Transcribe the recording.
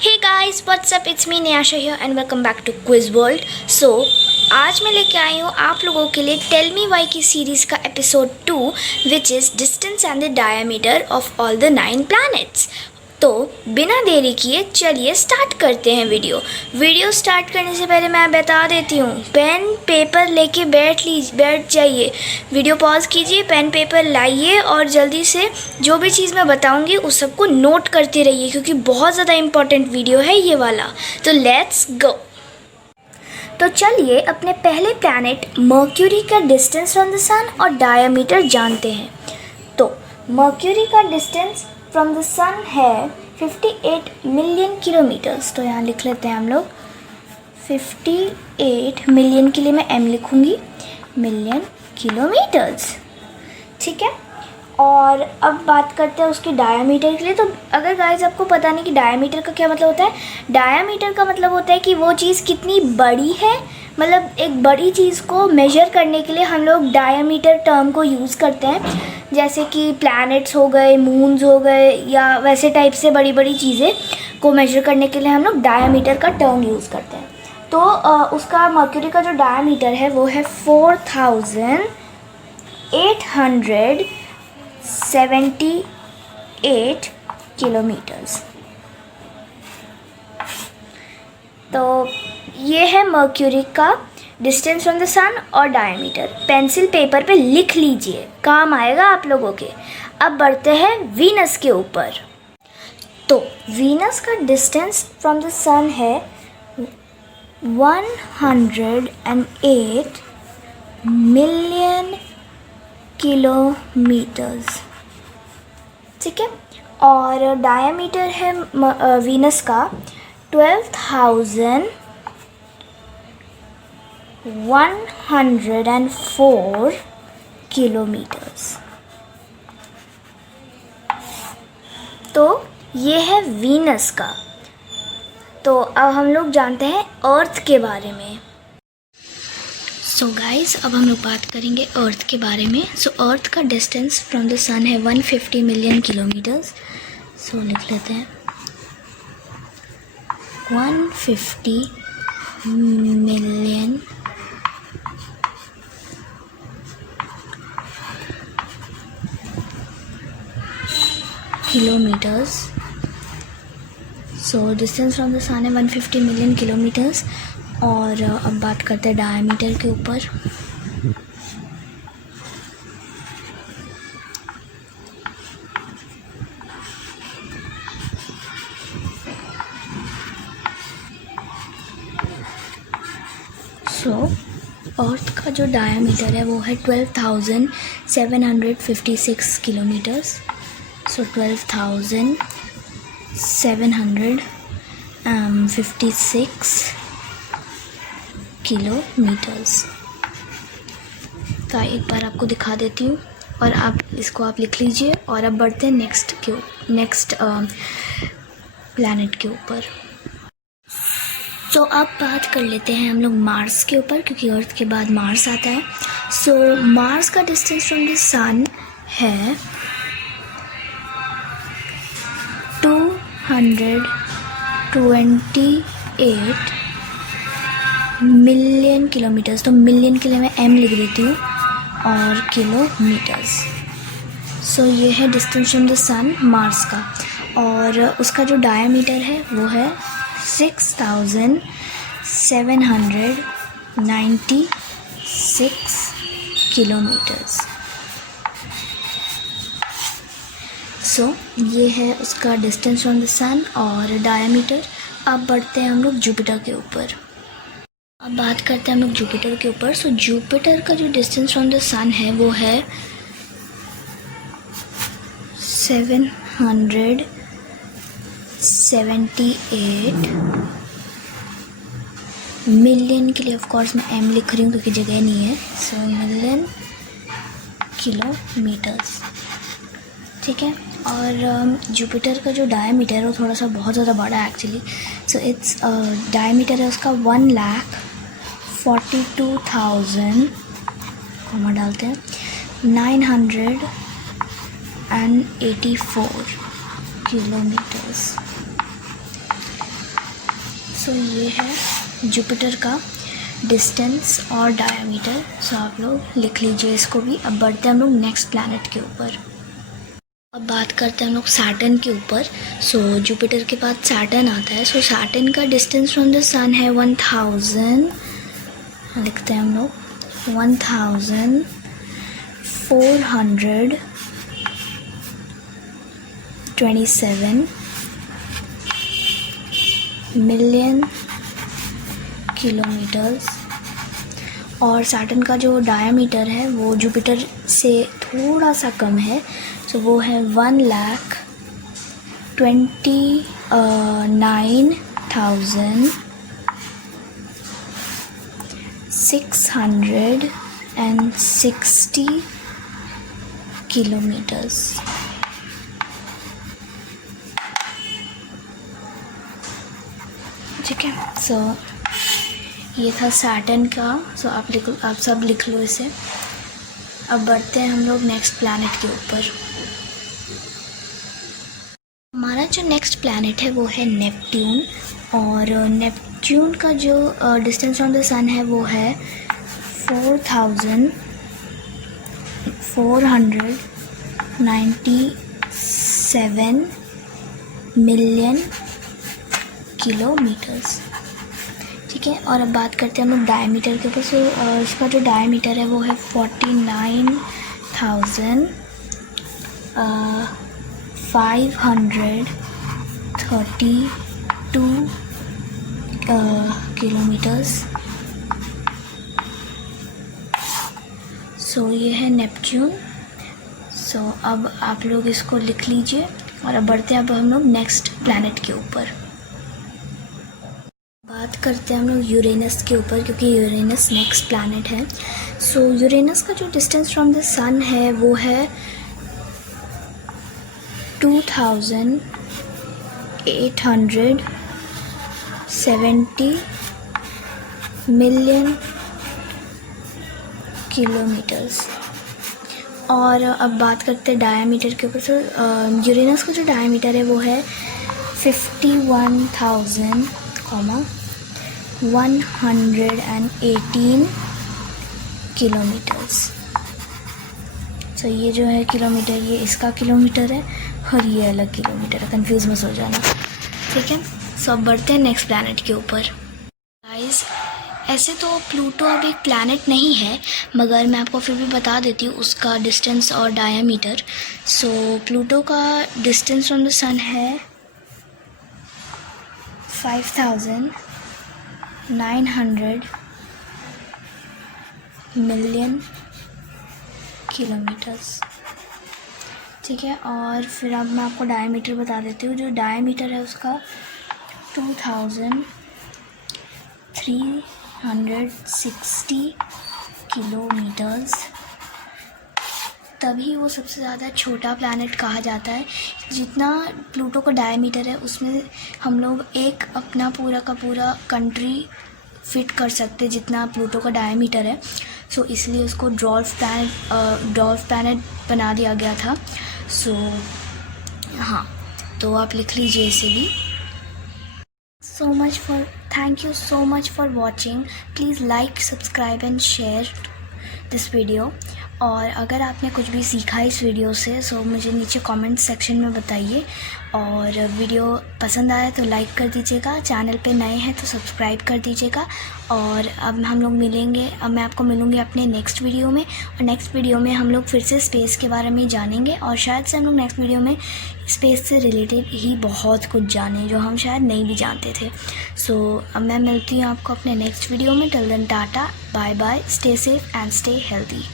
Hey guys, what's up? It's me Niyasha here and welcome back to Quiz World. So आज मैं लेके आई हूँ आप लोगों के लिए टेल मी वाई की सीरीज़ का episode 2 which is distance and the diameter of all the 9 planets. तो बिना देरी किए चलिए स्टार्ट करते हैं वीडियो स्टार्ट करने से पहले मैं बता देती हूँ, पेन पेपर लेके बैठ जाइए, वीडियो पॉज कीजिए, पेन पेपर लाइए और जल्दी से जो भी चीज़ मैं बताऊँगी उस सबको नोट करते रहिए क्योंकि बहुत ज़्यादा इम्पॉर्टेंट वीडियो है ये वाला. तो लेट्स गो. तो चलिए अपने पहले प्लैनेट मर्क्यूरी का डिस्टेंस फ्रॉम द सन और डायमीटर जानते हैं. तो मर्क्यूरी का डिस्टेंस फ्रॉम द सन है 58 मिलियन किलोमीटर्स. तो यहाँ लिख लेते हैं हम लोग 58 मिलियन के लिए मैं m लिखूँगी, मिलियन किलोमीटर्स. ठीक है. और अब बात करते हैं उसके डायमीटर के लिए. तो अगर गाइस आपको पता नहीं कि डायमीटर का क्या मतलब होता है, डायमीटर का मतलब होता है कि वो चीज़ कितनी बड़ी है. मतलब एक बड़ी चीज़ को मेजर करने के लिए हम लोग डायमीटर टर्म को यूज़ करते हैं. जैसे कि प्लैनेट्स हो गए, मून्स हो गए या वैसे टाइप से बड़ी बड़ी चीज़ें को मेजर करने के लिए हम लोग डायमीटर का टर्म यूज़ करते हैं. तो उसका मर्क्यूरी का जो डायमीटर है वो है 4878 किलोमीटर्स. तो ये है मर्क्यूरी का डिस्टेंस फ्रॉम द सन और डायमीटर. पेंसिल पेपर पे लिख लीजिए, काम आएगा आप लोगों के. अब बढ़ते हैं वीनस के ऊपर. तो वीनस का डिस्टेंस फ्रॉम द सन है 108 मिलियन किलोमीटर्स. ठीक है. और डायमीटर है वीनस का 12,104 किलोमीटर्स. तो ये है वीनस का. तो अब हम लोग जानते हैं अर्थ के बारे में. सो गाइस अब हम लोग बात करेंगे अर्थ के बारे में. सो अर्थ का डिस्टेंस फ्रॉम द सन है 150 मिलियन किलोमीटर्स. सो लिख लेते हैं 150 million kilometers. So distance from the sun है 150 मिलियन किलोमीटर्स. और अब बात करते हैं डायमीटर के ऊपर. सो अर्थ का जो डायमीटर है वो है 12,756 किलोमीटर्स. सो 12,756 किलोमीटर्स. तो एक बार आपको दिखा देती हूँ और आप इसको लिख लीजिए. और अब बढ़ते हैं नेक्स्ट प्लैनेट के ऊपर. तो अब बात कर लेते हैं हम लोग मार्स के ऊपर क्योंकि अर्थ के बाद मार्स आता है. सो मार्स का डिस्टेंस फ्रॉम द सन है 228 मिलियन किलोमीटर्स. तो मिलियन के लिए मैं m लिख देती हूँ और किलोमीटर्स. सो ये है distance from the sun Mars का. और उसका जो डायमीटर है वो है 6,796 किलोमीटर्स. सो ये है उसका डिस्टेंस फ्रॉम द सन और डायमीटर. अब बढ़ते हैं हम लोग जुपिटर के ऊपर. अब बात करते हैं हम लोग जुपिटर के ऊपर. सो जुपिटर का जो डिस्टेंस फ्रॉम द सन है वो है 778 मिलियन के लिए. ऑफ कोर्स मैं m लिख रही हूँ क्योंकि जगह नहीं है. सो मिलियन किलोमीटर्स. ठीक है. और जुपिटर का जो डायमीटर है वो थोड़ा सा बहुत ज़्यादा बड़ा है एक्चुअली. सो इट्स डायमीटर है उसका 1,42,000 डालते हैं 912 किलोमीटर्स। सो ये है जुपिटर का डिस्टेंस और डायमीटर। सो आप लोग लिख लीजिए इसको भी। अब बढ़ते हैं हम लोग नेक्स्ट प्लैनेट के ऊपर। अब बात करते हैं हम लोग सैटर्न के ऊपर। सो जुपिटर के बाद सैटर्न आता है। सो सैटर्न का डिस्टेंस फ्रॉम द सन है 1000, लिखते हैं हम लोग 1427 मिलियन किलोमीटर्स। और सैटर्न का जो डायमीटर है वो जुपिटर से थोड़ा सा कम है। सो वो है 1,29,660 किलोमीटर्स। ठीक है। सो ये था सैटर्न का। सो आप सब लिख लो इसे। अब बढ़ते हैं हम लोग नेक्स्ट प्लैनेट के ऊपर। हमारा जो नेक्स्ट प्लैनेट है वो है नेपट्यून। और नेपट्यून का जो डिस्टेंस फ्रॉम द सन है वो है 4,497 मिलियन किलोमीटर्स। ठीक है। और अब बात करते हैं हम लोग डायमीटर के ऊपर। सो इसका जो डायमीटर है वो है 49,532 किलोमीटर्स। सो ये है नेपच्यून। सो अब आप लोग इसको लिख लीजिए। और अब बढ़ते हैं अब हम लोग नेक्स्ट प्लैनेट के ऊपर। बात करते हैं हम लोग यूरेनस के ऊपर, क्योंकि यूरेनस नेक्स्ट प्लैनेट है। सो यूरेनस का जो डिस्टेंस फ्रॉम द सन है वो है 2,870 मिलियन किलोमीटर्स। और अब बात करते हैं डायमीटर के ऊपर। सो यूरेनस का जो डायमीटर है वो है 51,118 किलोमीटर्स। सो ये जो है किलोमीटर, ये इसका किलोमीटर है और ये अलग किलोमीटर है, कंफ्यूज मत हो जाना। ठीक है। सो अब बढ़ते हैं नेक्स्ट प्लैनेट के ऊपर। गाइस, ऐसे तो प्लूटो अब एक प्लैनेट नहीं है, मगर मैं आपको फिर भी बता देती हूँ उसका डिस्टेंस और डायमीटर। सो प्लूटो का डिस्टेंस फ्रॉम द सन है 5,900 मिलियन किलोमीटर्स। ठीक है। और फिर अब मैं आपको डायमीटर बता देती हूँ। जो डायमीटर है उसका 2,360 किलोमीटर्स। तभी वो सबसे ज़्यादा छोटा प्लैनेट कहा जाता है। जितना प्लूटो का डायमीटर है उसमें हम लोग एक अपना पूरा का पूरा कंट्री फिट कर सकते, जितना प्लूटो का डायमीटर है। सो इसलिए उसको ड्वार्फ प्लैनेट बना दिया गया था। सो हाँ, तो आप लिख लीजिए इसे भी। Thank you so much for watching. Please like, subscribe and share this video. और अगर आपने कुछ भी सीखा इस वीडियो से सो मुझे नीचे कमेंट सेक्शन में बताइए। और वीडियो पसंद आया तो लाइक कर दीजिएगा, चैनल पे नए हैं तो सब्सक्राइब कर दीजिएगा। और अब हम लोग मिलेंगे, अब मैं आपको मिलूँगी अपने नेक्स्ट वीडियो में। और नेक्स्ट वीडियो में हम लोग फिर से स्पेस के बारे में जानेंगे। और शायद से हम लोग नेक्स्ट वीडियो में स्पेस से रिलेटेड ही बहुत कुछ जाने जो हम शायद नहीं भी जानते थे। सो अब मैं मिलती हूँ आपको अपने नेक्स्ट वीडियो में। Till then tata, bye bye, stay safe and stay healthy.